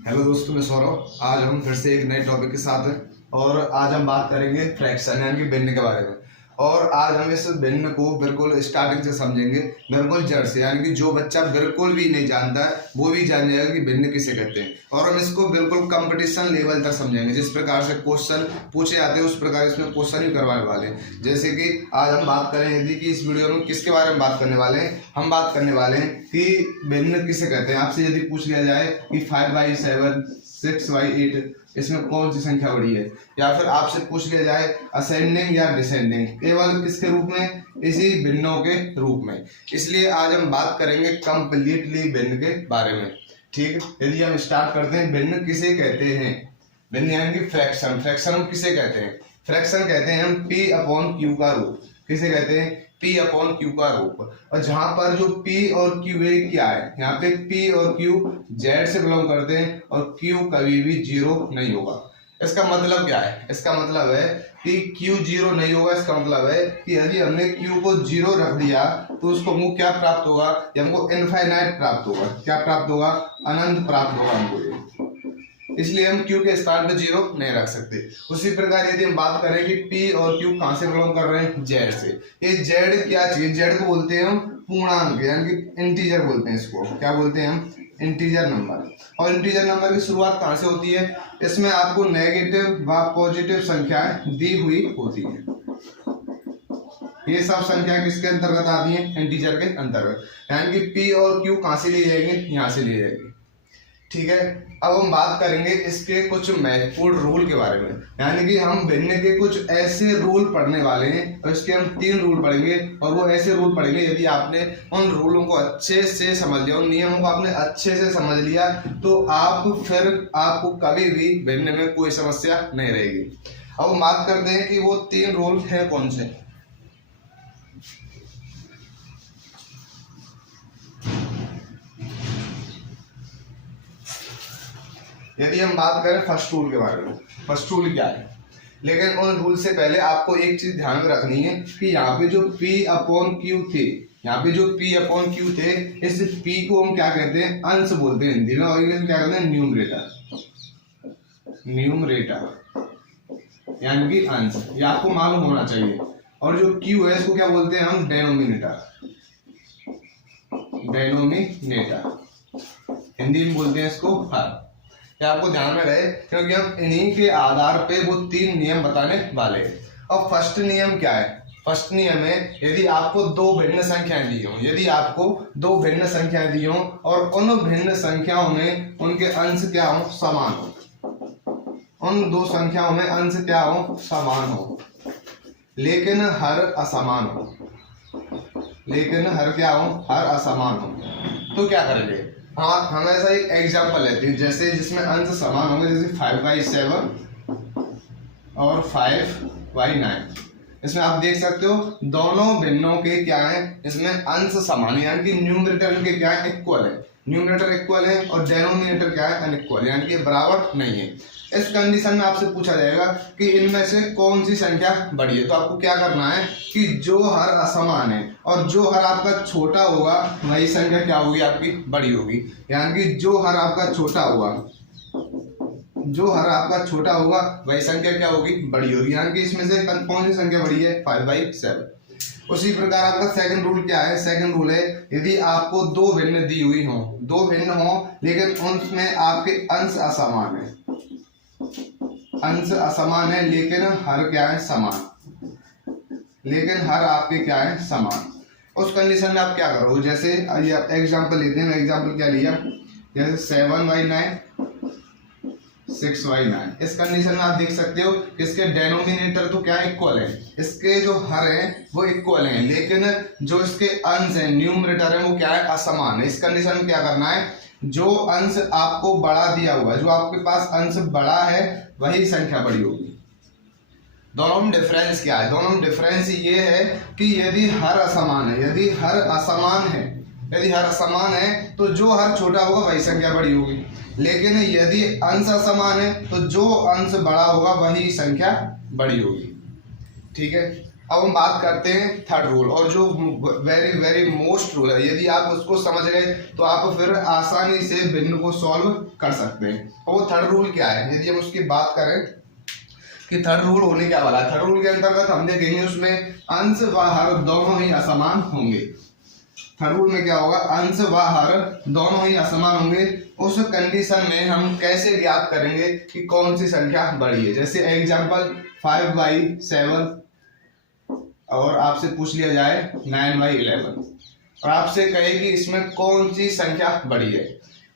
Hello दोस्तों, मैं सौरभ। आज हम फिर से एक नए टॉपिक के साथ हैं और आज हम बात करेंगे फ्रैक्शन यानी कि भिन्न के बारे में। और आज हम इस भिन्न को बिल्कुल स्टार्टिंग से समझेंगे, बिल्कुल जड़ से, यानी कि जो बच्चा बिल्कुल भी नहीं जानता है वो भी जान जाएगा कि भिन्न किसे कहते हैं। और हम इसको बिल्कुल कंपटीशन लेवल तक समझेंगे। जिस प्रकार से क्वेश्चन पूछे जाते हैं उस प्रकार इसमें क्वेश्चन ही करवाने वाले हैं। जैसे कि आज हम बात करें यदि कि इस वीडियो में किसके बारे में बात करने वाले हैं, हम बात करने वाले हैं कि भिन्न किसे कहते हैं। आपसे यदि पूछ लिया जाए कि 5/7 6/8 इसमें कौन सी संख्या बड़ी है, या फिर आपसे पूछ लिया जाए असेंडिंग या डिसेंडिंग, केवल किसके रूप में, इसी भिन्नों के रूप में। इसलिए आज हम बात करेंगे कंप्लीटली भिन्न के बारे में। ठीक है, यदि हम स्टार्ट करते हैं, भिन्न किसे कहते हैं। भिन्न यानी कि फ्रैक्शन। फ्रैक्शन हम किसे कहते हैं? फ्रैक्शन कहते हैं हम P/Q का रूप। किसे कहते हैं? P/Q का रूप। और जहां पर जो P और Q क्या है, यहाँ पे P और Q Z से बिलोंग करते हैं और Q कभी भी 0 नहीं होगा। इसका मतलब क्या है? इसका मतलब है कि Q 0 नहीं होगा। इसका मतलब है कि यदि हमने Q को 0 रख दिया तो उसको हमको क्या प्राप्त होगा? हमको इनफाइनाइट प्राप्त होगा। क्या प्राप्त होगा? अनंत प्राप्त होगा हमको। इसलिए हम Q के स्थान पर 0 नहीं रख सकते। उसी प्रकार यदि हम बात करें कि P और Q कहां से बिलोंग कर रहे हैं? Z से। ये Z क्या चीज? Z को बोलते हैं हम पूर्णांक, यानी कि इंटीजर बोलते हैं इसको। क्या बोलते हैं हम? Integer number. और इंटीजर नंबर की शुरुआत कहां से होती है? इसमें आपको नेगेटिव व पॉजिटिव संख्याएं दी हुई होती है। ये सब संख्या किसके अंतर्गत आती है? इंटीजर के अंतर्गत। यानी कि P और Q कहां से लिए जाएंगे? यहाँ से लिए जाएंगे। ठीक है, अब हम बात करेंगे इसके कुछ महत्वपूर्ण रूल के बारे में। यानी कि हम भिन्न के कुछ ऐसे रूल पढ़ने वाले हैं और इसके हम 3 रूल पढ़ेंगे। और वो ऐसे रूल पढ़ेंगे, यदि आपने उन रूलों को अच्छे से समझ लिया, उन नियमों को आपने अच्छे से समझ लिया, तो आपको कभी भी भिन्न में कोई समस्या नहीं रहेगी। अब हम बात करते हैं कि वो 3 रूल हैं कौन से। यदि हम बात करें फर्स्ट रूल के बारे में, फर्स्ट रूल क्या है, लेकिन उन रूल से पहले आपको एक चीज ध्यान में रखनी है कि यहाँ पे जो P/Q थे, यहाँ पे जो P/Q थे, इस P को हम क्या कहते हैं? अंश बोलते हैं हिंदी में, और इंग्लिश में क्या कहते हैं? न्यूमरेटर। न्यूमरेटर यानी कि अंश, ये आपको मालूम होना चाहिए। और जो Q है इसको क्या बोलते हैं हम? डेनोमिनेटर। डेनोमिनेटर हिंदी में बोलते हैं इसको हर। ये आपको ध्यान में रहे, क्योंकि हम इन्हीं के आधार पे वो 3 नियम बताने वाले हैं। और फर्स्ट नियम क्या है? फर्स्ट नियम है, यदि आपको 2 भिन्न संख्याएं दी हो, यदि आपको 2 भिन्न संख्याएं दी हो और उन भिन्न संख्याओं में उनके अंश क्या हो? समान हो। उन 2 संख्याओं में अंश क्या हो? समान हो, लेकिन हर असमान हो। लेकिन हर क्या हो? हर असमान हो। तो क्या करेंगे? हाँ, हम ऐसा एक एग्जाम्पल लेते हैं, जैसे जिसमें अंश समान होंगे, जैसे 5/7 और 5/9। इसमें आप देख सकते हो दोनों भिन्नों के क्या है? इसमें अंश समान, यानी कि न्यूमरेटर इनके क्या है? इक्वल है। न्यूमरेटर इक्वल है और डेनोमिनेटर क्या है? अनइक्वल, यानी कि बराबर नहीं है। इस कंडीशन में आपसे पूछा जाएगा कि इनमें से कौन सी संख्या बड़ी है। तो आपको क्या करना है कि जो हर असमान है और जो हर आपका छोटा होगा वही संख्या क्या होगी? आपकी बड़ी होगी। यानी कि जो हर आपका छोटा होगा, जो हर आपका छोटा होगा वही संख्या क्या होगी? बड़ी होगी। यानी कि इसमें से कौन सी संख्या बड़ी है? 5/7। उसी प्रकार आपका सेकंड रूल क्या है? सेकंड रूल है, यदि आपको 2 भिन्न दी हुई हो, 2 भिन्न हो, लेकिन उनमें आपके अंश असमान है, अंश असमान है, लेकिन हर क्या है? समान। लेकिन हर आपके क्या है? समान। उस कंडीशन में आप क्या करोगे? जैसे एग्जांपल लेते हैं। एग्जांपल क्या लिया? जैसे 7/9 6/9। इस कंडीशन में आप देख सकते हो इसके डेनोमिनेटर तो क्या इक्वल है, इसके जो हर है वो इक्वल है, लेकिन जो इसके अंश है, न्यूमरेटर है, वो क्या है? असमान है। इस कंडीशन में क्या करना है? जो अंश आपको बड़ा दिया हुआ, जो आपके पास अंश बड़ा है वही संख्या बड़ी होगी। दोनों में डिफरेंस क्या है? दोनों में डिफरेंस ये है कि यदि हर असमान है, यदि हर असमान है, यदि हर असमान है तो जो हर छोटा होगा वही संख्या बड़ी होगी। लेकिन यदि अंश असमान है तो जो अंश बड़ा होगा वही संख्या बड़ी होगी। ठीक है, अब हम बात करते हैं थर्ड रूल, और जो वेरी वेरी मोस्ट रूल है, यदि आप उसको समझ गए तो आप फिर आसानी से भिन्न को सॉल्व कर सकते हैं। और वो थर्ड रूल क्या है, यदि हम उसकी बात करें कि थर्ड रूल होने क्या वाला है। थर्ड रूल के अंतर्गत हम देखेंगे उसमें अंश व हर दोनों ही असमान होंगे। थर्ड रूल में क्या होगा, अंश व हर दोनों ही असमान होंगे। उस कंडीशन में हम कैसे ज्ञात करेंगे कि कौन सी संख्या बड़ी है। जैसे एग्जांपल 5/7 और आपसे पूछ लिया जाए 9/11 और आपसे कहे कि इसमें कौन सी संख्या बड़ी है।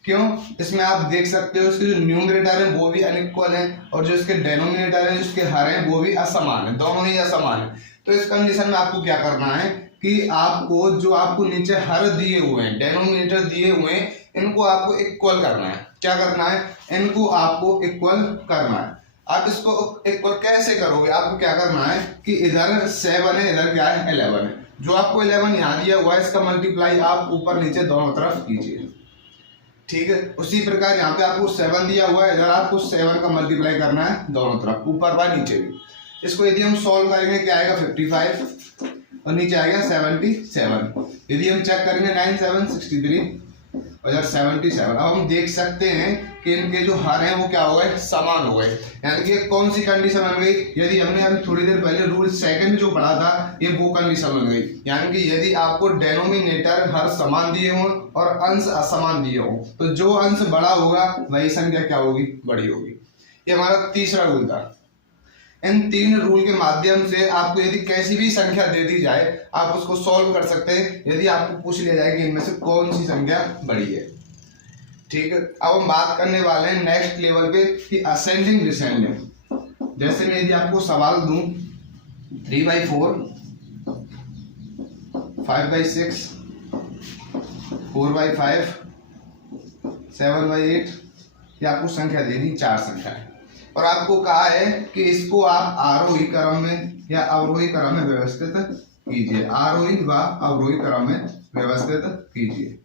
क्यों, इसमें आप देख सकते हो इसके जो न्यूमरेटर है वो भी अनइक्वल है और जो इसके डेनोमिनेटर है, जिसके हर हैं वो भी असमान है, दोनों ही असमान है। तो इस कंडीशन में आपको क्या करना है कि आपको जो आपको नीचे हर दिए हुए हैं, डेनोमिनेटर दिए हुए हैं, इनको आपको इक्वल करना है। क्या करना है, इनको आपको इक्वल करना है। आप इसको इक्वल कैसे करोगे, आपको क्या करना है कि इधर 7 है, इधर क्या है 11 है। जो आपको 11 यहाँ दिया हुआ है इसका मल्टीप्लाई आप ऊपर नीचे दोनों तरफ कीजिए, ठीक है। उसी प्रकार यहाँ पे आपको 7 दिया हुआ है, इधर आपको 7 का मल्टीप्लाई करना है दोनों तरफ, ऊपर व नीचे भी। इसको यदि हम सॉल्व करेंगे क्या आएगा 55 और नीचे आएगा 77। यदि हम चेक करेंगे 9 7 63 और इधर 77। अब हम देख सकते हैं कि इनके जो हर हैं वो क्या हो गए, समान हो गए। यानी कि कौन सी कंडीशन बन गई, यदि हमने अभी थोड़ी देर पहले रूल सेकंड जो पढ़ा था ये वो कंडीशन बन गई। यानी कि यदि आपको डेनोमिनेटर हर समान दिए हों और अंश असमान दिए हों तो जो अंश बड़ा होगा वही संख्या क्या होगी, बड़ी होगी। ये हमारा तीसरा रूल था। इन 3 रूल के माध्यम से आपको यदि कैसी भी संख्या दे दी जाए आप उसको सॉल्व कर सकते हैं, यदि आपको पूछ लिया जाए कि इनमें से कौन सी संख्या बड़ी है, ठीक है। अब हम बात करने वाले हैं नेक्स्ट लेवल पे कि असेंडिंग डिसेंडिंग। जैसे मैं यदि आपको सवाल दूं 3/4 5/6 4/5 7/8 ये आपको संख्या दे दी, 4 संख्या है और आपको कहा है कि इसको आप आरोही क्रम में या अवरोही क्रम में व्यवस्थित कीजिए, आरोही व अवरोही क्रम में व्यवस्थित कीजिए।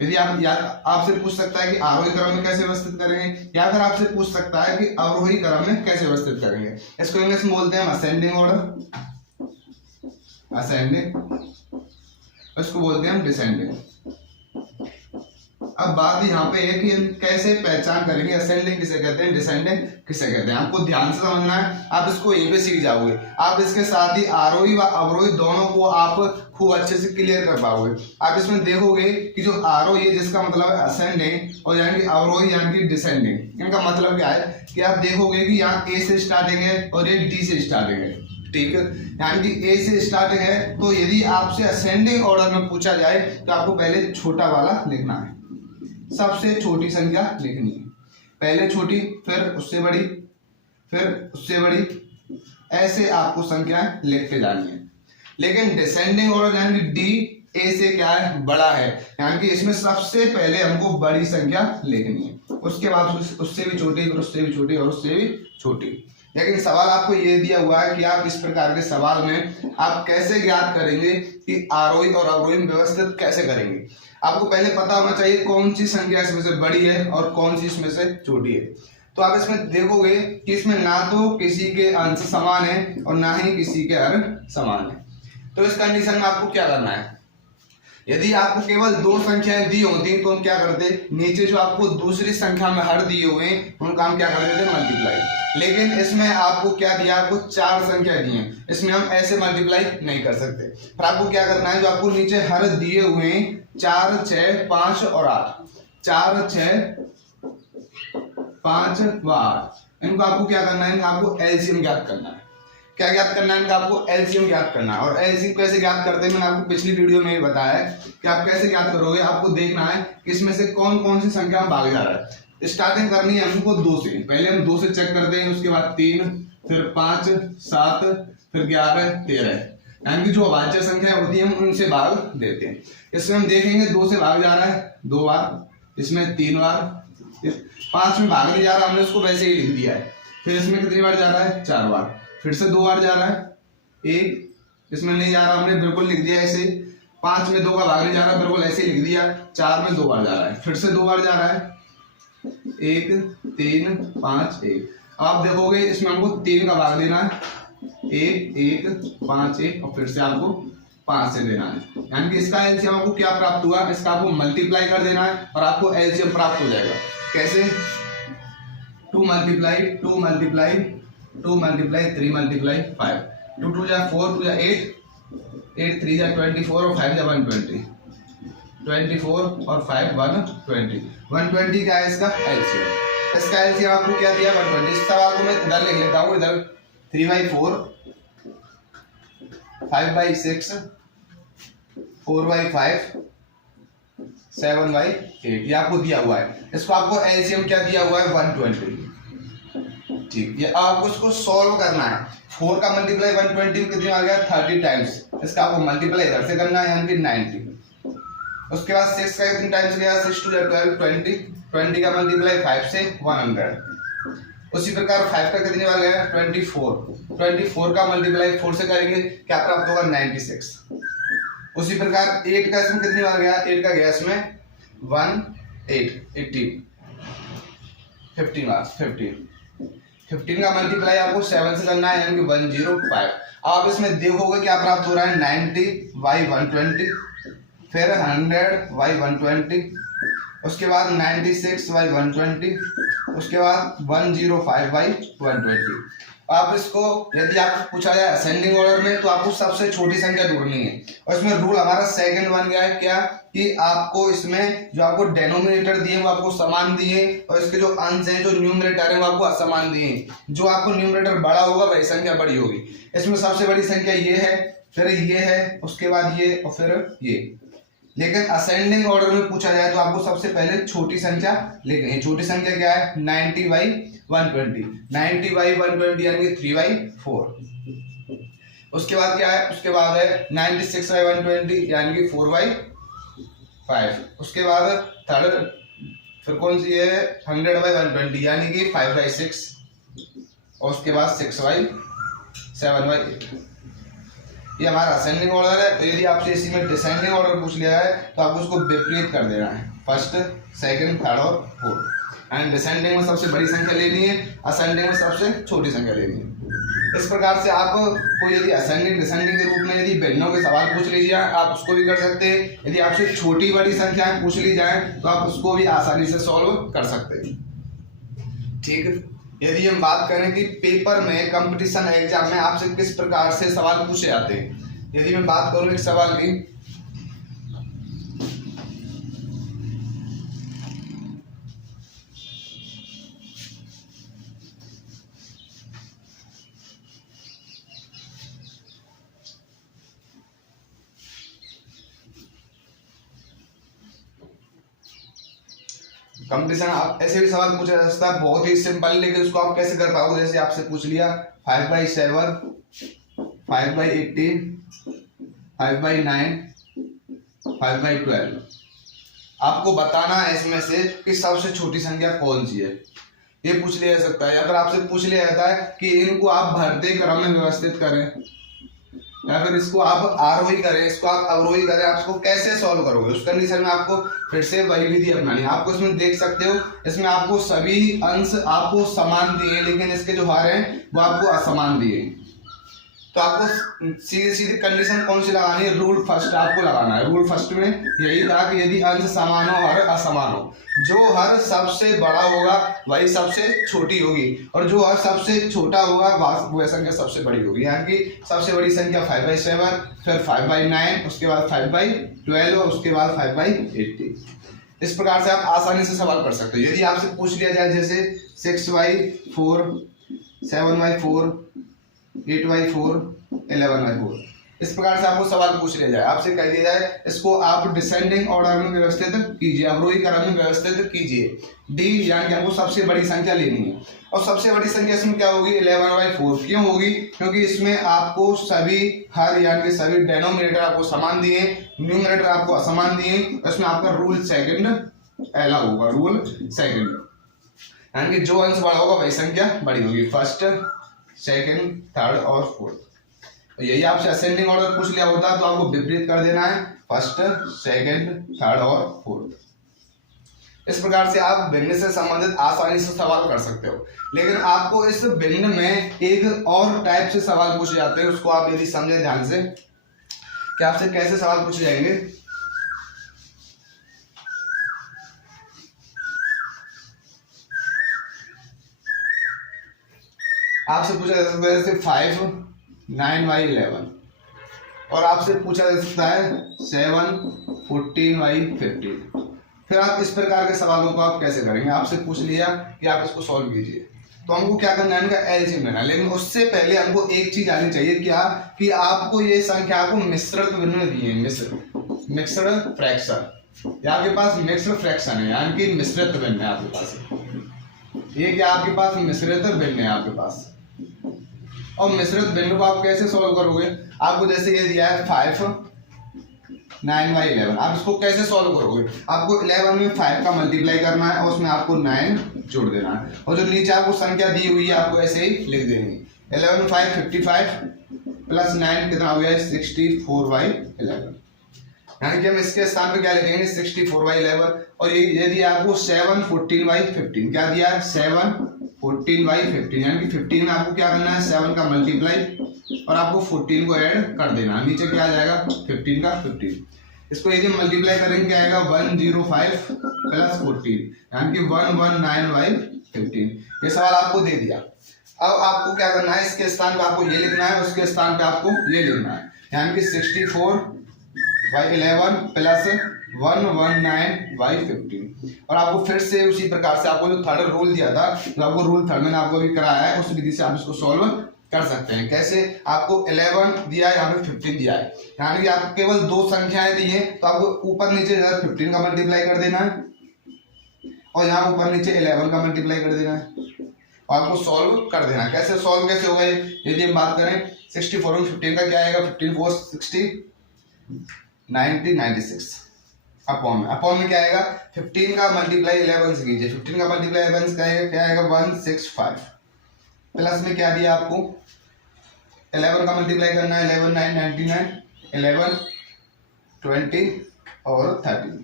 यदि आप आपसे पूछ सकता है कि आरोही क्रम में कैसे व्यवस्थित करेंगे, या फिर आपसे पूछ सकता है कि अवरोही क्रम में कैसे व्यवस्थित करेंगे। इसको इंग्लिश में बोलते हैं हम असेंडिंग ऑर्डर, असेंडिंग, इसको बोलते हैं हम डिसेंडिंग। अब बात यहाँ पे है कि हम कैसे पहचान करेंगे असेंडिंग किसे कहते हैं, डिसेंडिंग किसे कहते हैं। आपको ध्यान से समझना है, आप इसको यहीं पे सीख जाओगे। आप इसके साथ ही आरोही व अवरोही दोनों को आप खूब अच्छे से क्लियर कर पाओगे। आप इसमें देखोगे कि जो आरोही है जिसका मतलब है असेंडिंग और यानी कि अवरोही यानी कि डिसेंडिंग, इनका मतलब क्या है कि आप देखोगे कि यहाँ ए से स्टार्टिंग है और ये डी से स्टार्टिंग है, ठीक है। यानी कि ए से स्टार्टिंग है तो यदि आपसे असेंडिंग ऑर्डर में पूछा जाए तो आपको पहले छोटा वाला लिखना है, सबसे छोटी संख्या लिखनी है, पहले छोटी फिर उससे बड़ी फिर उससे बड़ी, ऐसे आपको संख्या लिखते जानी है। लेकिन डिसेंडिंग ऑर्डर यानी कि डी ए से क्या है, बड़ा है, यानी कि इसमें सबसे पहले हमको बड़ी संख्या लिखनी है, उसके बाद उससे भी छोटी, फिर उससे भी छोटी और उससे भी छोटी। लेकिन सवाल आपको ये दिया हुआ है कि आप इस प्रकार के सवाल में आप कैसे ज्ञात करेंगे कि आरोही और अवरोही में व्यवस्थित कैसे करेंगे। आपको पहले पता होना चाहिए कौन सी संख्या इसमें से बड़ी है और कौन सी इसमें से छोटी है। तो आप इसमें देखोगे कि इसमें ना तो किसी के अंश समान है और ना ही किसी के हर समान है। तो इस कंडीशन में आपको क्या करना है, यदि आपको केवल 2 संख्याएं दी होती तो हम क्या करते, नीचे जो आपको दूसरी संख्या में हर दिए हुए हैं उनका हम क्या कर देते, मल्टीप्लाई। लेकिन इसमें आपको क्या दिया, आपको 4 संख्या दी हैं, इसमें हम ऐसे मल्टीप्लाई नहीं कर सकते। फिर आपको क्या करना है, जो आपको नीचे हर दिए हुए हैं 4 6 5 और 8, 4 6 5 व 8, इनको आपको क्या करना है, आपको एलसीएम ज्ञात करना है। क्या ज्ञात करना है इनका, आपको एलसीएम ज्ञात करना है। और एलसीएम कैसे ज्ञात करते हैं मैंने आपको पिछली वीडियो में बताया है कि आप कैसे ज्ञात करोगे। आपको देखना है कि इसमें से कौन कौन सी संख्या में भाग जा रहा है। स्टार्टिंग करनी है हमको 2 से, पहले हम 2 से चेक करते हैं, उसके बाद 3 फिर 5 7 फिर 11 13, यानी कि जो अभाज्य संख्या होती है हम उनसे भाग देते हैं। इसमें हम देखेंगे 2 से भाग जा रहा है 2 बार, इसमें 3 बार, 5 में भाग नहीं जा रहा, हमने उसको वैसे ही लिख दिया है। फिर इसमें कितनी बार जा रहा है, 4 बार, फिर से 2 बार जा रहा है, 1 इसमें नहीं जा रहा, हमने बिल्कुल लिख दिया ऐसे। 5 में 2 का भाग नहीं जा रहा, बिल्कुल ऐसे ही लिख दिया। 4 में 2 बार जा रहा है, फिर से 2 बार जा रहा है, 1 3 5 1। अब आप देखोगे इसमें हमको 3 का भाग देना है, 1 1 5 1 और फिर से आपको 5 से देना है, यानी कि इसका एलसीएम आपको क्या प्राप्त हुआ, इसका आपको मल्टीप्लाई कर देना है और आपको एलसीएम प्राप्त हो जाएगा। कैसे? 2 मल्टीप्लाई 2 मल्टीप्लाई 2 मल्टीप्लाई 3 मल्टीप्लाई 5, 2 2 जा 4 2 जा 8 8 3 जा 24 और 5 जा 120, 24 और 5 120, 120 का है इसका एलसीएम। इसका एलसीएम आपको क्या दिया 120। इस सवाल को मैं इधर लिख लेता हूँ, इधर 3/4 5/6 4/5 7/8 ये आपको दिया हुआ है। इसको आपको एलसीएम क्या दिया हुआ है 120। ठीक, ये आपको इसको सॉल्व करना है। 4 का मल्टीप्लाई 120 कितने आ गया 30 टाइम्स, इसका आपको मल्टीप्लाई इधर से करना है यानी कि 90। उसके बाद 6 का कितने टाइम्स गया 6 2 12 20, 20 का मल्टीप्लाई 5 से 100। उसी प्रकार 5 का कितने बार गया 24, 24 का मल्टीप्लाई 4 से करेंगे क्या प्राप्त होगा 96। उसी प्रकार 8 का इसमें कितनी बार गया 8 का गया इसमें 18 15 बार 15 का मल्टीप्लाई आपको 7 से करना है यानी कि 105। अब इसमें देखोगे क्या प्राप्त हो रहा है 90/120, फिर 100/120, उसके बाद 96/120, उसके बाद 105/120। आप इसको यदि आपको पूछा जाए असेंडिंग ऑर्डर में तो आपको सबसे छोटी संख्या ढूंढनी है और इसमें रूल हमारा सेकंड बन गया है क्या कि आपको इसमें जो आपको डेनोमिनेटर दिए वो आपको समान दिए और इसके जो अंश हैं जो न्यूमरेटर है वो आपको असमान दिए। जो आपको न्यूमरेटर बड़ा होगा वही संख्या बड़ी होगी। इसमें सबसे बड़ी संख्या ये है, फिर ये है, उसके बाद ये और फिर ये। लेकिन असेंडिंग ऑर्डर में पूछा जाए तो आपको सबसे पहले छोटी संख्या लिखनी है। छोटी संख्या क्या है 90/120, 90/120 यानी कि 3/4। उसके बाद क्या है, उसके बाद है 96/120 यानी कि 4/5। उसके बाद थर्ड फिर कौन सी है 100/120 यानी कि 5/6 और उसके बाद 6/7/8। ये हमारा असेंडिंग ऑर्डर है। तो यदि आपसे इसी में डिसेंडिंग ऑर्डर पूछ लिया है तो आपको उसको विपरीत कर देना है, फर्स्ट सेकंड थर्ड और फोर्थ। एंड डिसेंडिंग में सबसे बड़ी संख्या लेनी है, असेंडिंग में सबसे छोटी संख्या लेनी है। इस प्रकार से आपको यदि असेंडिंग डिसेंडिंग के रूप में यदि भिन्नों के सवाल पूछ लीजिए आप उसको भी कर सकते हैं। यदि आपसे छोटी बड़ी संख्याएं पूछ ली जाए तो आप उसको भी आसानी से सॉल्व कर सकते हैं। ठीक है, यदि हम बात करें कि पेपर में कंपटीशन एग्जाम में आपसे किस प्रकार से सवाल पूछे जाते हैं, यदि मैं बात करूं एक सवाल की, कंपटीशन आप ऐसे भी सवाल पूछा जा सकता है बहुत ही सिंपल, लेकिन उसको आप कैसे कर पाओगे। जैसे आपसे पूछ लिया 5/7 5/18 5/9 5/12, आपको बताना है इसमें से कि सबसे छोटी संख्या कौन सी है। ये पूछ लिया जा सकता है। अगर आपसे पूछ लिया जाता है कि इनको आप बढ़ते क्रम में व्यवस्थित करें या फिर इसको आप आरोही करें, इसको आप अवरोही करें, आप इसको कैसे सॉल्व करोगे, उस कंडीशन में आपको फिर से वही विधि अपनानी है। आपको इसमें देख सकते हो इसमें आपको सभी अंश आपको समान दिए लेकिन इसके जो हर हैं वो आपको असमान दिए। तो आपको सीधी सीधी कंडीशन कौन सी लगानी है, रूल फर्स्ट आपको लगाना है। रूल फर्स्ट में यही था कि यदि अंश समान हो हर असमान हो, जो हर सबसे बड़ा होगा वही सबसे छोटी होगी और जो हर सबसे छोटा होगा वह संख्या सबसे बड़ी होगी। यानी कि सबसे बड़ी संख्या 5/7, फिर 5/9, उसके बाद 5/12 और उसके बाद 5/18। इस प्रकार से आप आसानी से सवाल कर सकते हो। यदि आपसे पूछ लिया जाए जैसे 6/4 7/4 8/4 11/4, इस प्रकार से आपको सवाल पूछ लिया जाए, आपसे कह दिया जाए इसको आप डिसेंडिंग ऑर्डर में व्यवस्थित कीजिए, अवरोही क्रम में व्यवस्थित कीजिए। डी यानी कि आपको सबसे बड़ी संख्या लेनी है और सबसे बड़ी संख्या इसमें क्या होगी 11/4। क्यों होगी, क्योंकि इसमें आपको सभी हर यानी कि सभी डेनोमिनेटर आपको समान दिए, न्यूमरेटर आपको असमान दिए। इसमें आपका रूल सेकंड पहला होगा, रूल सेकंड यानी कि जो अंश बड़ा होगा वही संख्या बड़ी होगी, फर्स्ट सेकंड थर्ड और फोर्थ। तो यही आपसे असेंडिंग ऑर्डर पूछ लिया होता तो आपको विपरीत कर देना है, फर्स्ट सेकंड थर्ड और फोर्थ। इस प्रकार से आप भिन्न से संबंधित आसानी से सवाल कर सकते हो। लेकिन आपको इस भिन्न में एक और टाइप से सवाल पूछे जाते हैं, उसको आप यदि समझें ध्यान से कि आपसे कैसे सवाल पूछे जाएंगे। आपसे पूछा जा सकता है 5 9/11 और आपसे पूछा जा सकता है 7 14/15। फिर आप इस प्रकार के सवालों को आप कैसे करेंगे। आपसे पूछ लिया कि आप इसको सॉल्व कीजिए, तो हमको क्या करना है, इनका एलसीएम लेना है। लेकिन उससे पहले हमको एक चीज आनी चाहिए, क्या कि आपको ये संख्या को मिश्रित भिन्न दी है, मिक्स्ड फ्रैक्शन। आपके पास मिक्स्ड फ्रैक्शन है, यानी कि मिश्रित भिन्न है आपके पास। ये क्या आपके पास मिश्रित भिन्न है आपके पास। और मिश्रित भिन्न को आप कैसे सॉल्व करोगे। आपको जैसे ये दिया है 5 9/11, आप इसको कैसे सॉल्व करोगे। आपको 11 में 5 का मल्टीप्लाई करना है और उसमें आपको 9 जोड़ देना है, और जो नीचे आपको संख्या दी हुई है आपको ऐसे ही लिख देनी। 11 में 5 55 प्लस 9 कितना हो गया 64/11। यानी कि हम इसके स्थान पे क्या लिखेंगे 64/11। और ये दिया आपको 7 14/15। क्या दिया है 7 14/15, यानी कि 15 में आपको क्या करना है 7 का मल्टीप्लाई और आपको 14 को ऐड कर देना। नीचे क्या आ जाएगा 15 का 15। इसको यदि मल्टीप्लाई करेंगे क्या आएगा 105 प्लस 14, यानी कि 119/15। ये सवाल आपको दे दिया। अब आपको क्या करना है, इसके स्थान पे आपको ये लिखना है, उसके स्थान पे आपको ये लिखना है, यानी कि 64/11 प्लस 119/15। और आपको फिर से उसी प्रकार से आपको जो थर्ड रूल दिया था, जो आपको रूल थर्ड में आपको भी कराया है, उस विधि से आप इसको सॉल्व कर सकते हैं। कैसे, आपको 11 दिया है, यहाँ पे 15 दिया है, यानी कि आपको केवल दो संख्याएं दी हैं, तो आपको ऊपर नीचे 15 का मल्टीप्लाई कर देना है और यहाँ ऊपर नीचे 11 का मल्टीप्लाई कर देना है और आपको सॉल्व कर देना है। कैसे सॉल्व कैसे होगा, यदि हम बात करें 64 और 15 का क्या आएगा 15 4 60 90 96 अपॉन में क्या आएगा 15 का मल्टीप्लाई 11 से कीजिए। 15 का मल्टीप्लाई 11 से क्या आएगा 165 प्लस में क्या दिया आपको 11 का मल्टीप्लाई करना है 11 9 99 11 20 और 13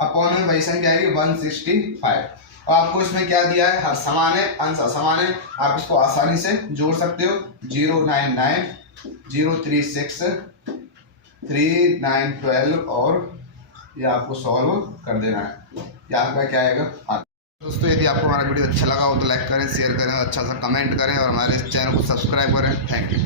अपॉन में वही संख्या आएगी 165। और आपको इसमें क्या दिया है, हर समान है अंश असमान है, आप इसको आसानी से जोड़ सकते हो। 099 036 3912 और ये आपको सॉल्व कर देना है। ये आपका क्या आएगा। दोस्तों यदि आपको हमारा वीडियो अच्छा लगा हो तो लाइक करें, शेयर करें, अच्छा सा कमेंट करें और हमारे चैनल को सब्सक्राइब करें। Thank you.